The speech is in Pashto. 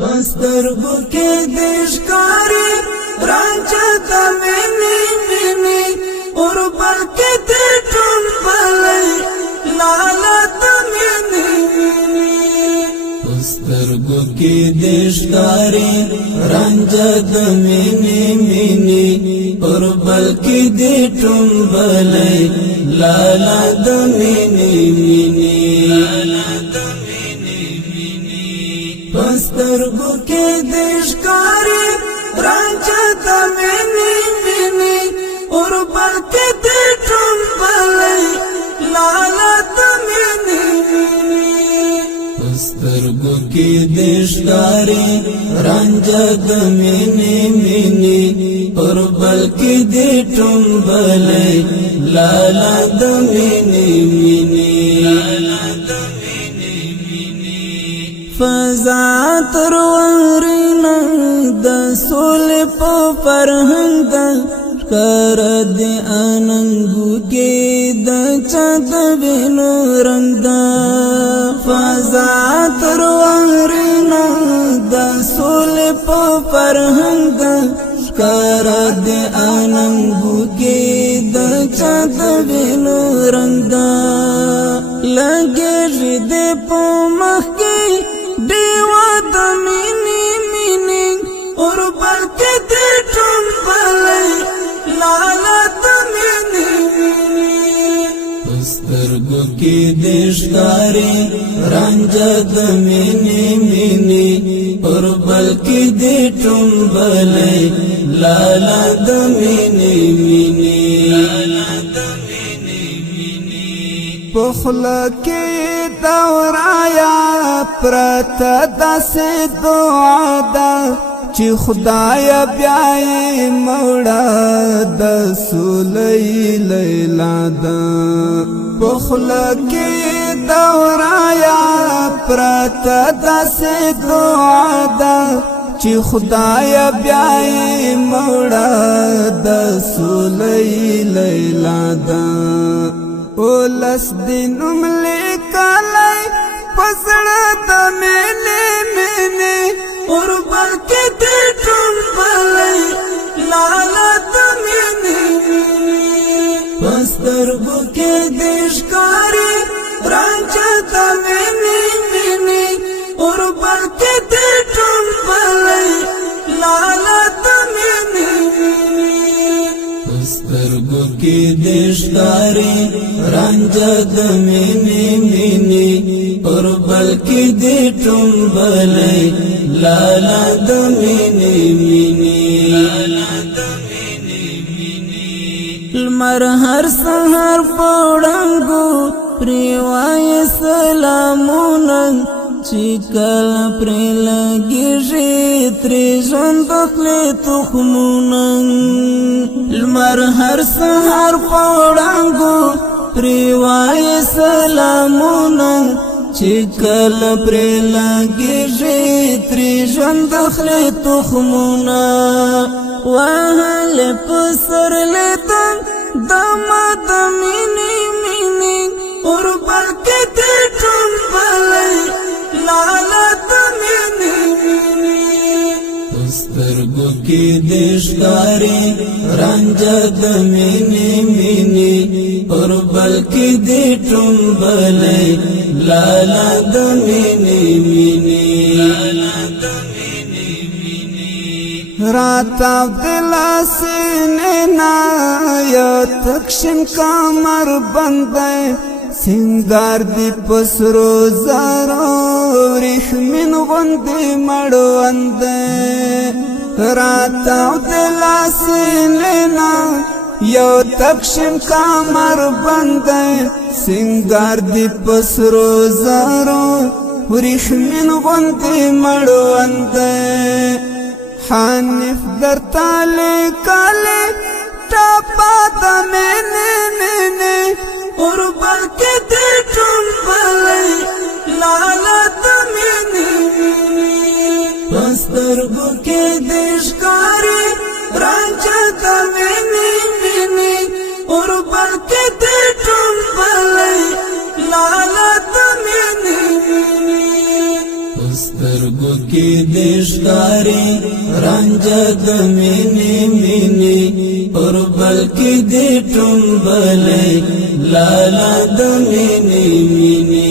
پسترګو کې دیشکاری رانچت مینی مینی اور بل کې دې ټول بلای لالت مینی پسترګو کې دیشکاری رانچت مینی مینی اور بل کې دې ټول بلای لالت مینی مینی پسترګو کې دیشکاری رانچت مینی مینی اور بل کې دې ټول بلای لالت مینی پسترګو کې دیشکاری رانچت مینی مینی اور بل کې دې ټول بلای لالت مینی مینی فضا ترورنا د سول په فرهنګ کر دې اننګو کې د چد وینو رنگ فضا ترورنا د سول په فرهنګ کر دې اننګو کې د چد وینو رنگ لګې دې په مخ کې دیوا د مینی مینی اور بل کې دې ټول بلای لالت مینی پسترګو کې دیشکاری رانچت مینی مینی اور بل کې دې ټول بلای لالت مینی مینی پخلا کې دورایا پرت داس دعا دا چې خدای بیا موړه د سولې لیلا دا پخلا کې دورایا پرت داس دعا دا چې خدای بیا موړه د سولې لیلا دا اولس دینم لیکلای پسړه د مینې مینې اور بل کې دې ټول بلای لالت مینې پسترګو کې دیشکاری رانچت مینې مینې اور بل کې دې ټول بلای لالت مینې پسترګو کې دیشکاری رانچت مینی مینی اور بل کې دې ټول بلای لالت مینی مینی لمر هر سحر پړنګو پریوای سلامونه چې کله پر لګیږي ترې ژوند خپلې تخمونه لمر هر سحر پړنګو پریوای سلامونه چې کله پر لګیږي ترې ژوند خپلې تخمونه وهل پسر لیدم دمد مینی مینی اور بل کې دې ټول بلای لالت مینی پسترګو کې دیشکاری رانچت مینی مینی اور بل کې دې ټول بلای لالت مینی مینی رات عبدالله سیننا یا تکشن کامر بندے سنگار دی پسرو زارو ریخمین غندی مڑوندے رات عبدالله سیننا یا تکشن کامر بندے سنگار دی پسرو زارو ریخمین غندی مڑوندے حنیف در تالی کالی ٹاپا دا مینی مینی اور بل کې دې ټول بلای لالت مینی پسترګو کې دیشکاری رانچت مینی مینی اور بل کې دې ټول بلای لالت مینی سترګو کی دشکاری رنجا دمینی مینی اور بلکی دی ٹنبلی لالا دمینی مینی